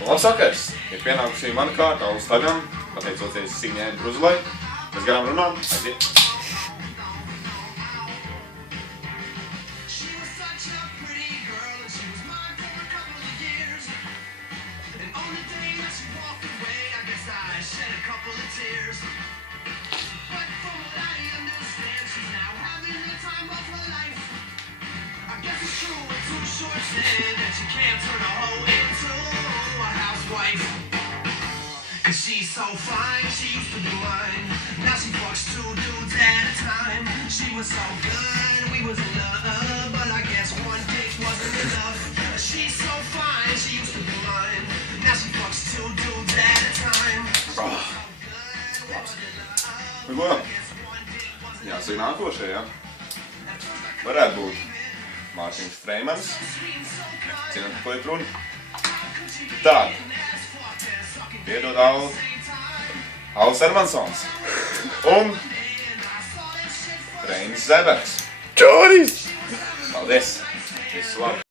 Labs vakars! Ir pienākusi mana kārta alus tagam, pateicoties Signē Bruzulai. Mēs garām runām, aiziet! Cause she's so fine, she used to be mine. Now she fucks 2 dudes at a time. She was so good, we was in love, but I guess one dick wasn't enough. She's so fine, she used to be mine. Now she fucks 2 dudes at a time. Nu, ko? Jāsaka nākošajā, jā? Varētu būt Mārtiņš Freimans. Zināt, ko ir runa? Tād. Piedod Alus Ermansons. Un Reinis Zebers. Čoris! Paldies! Visu labi!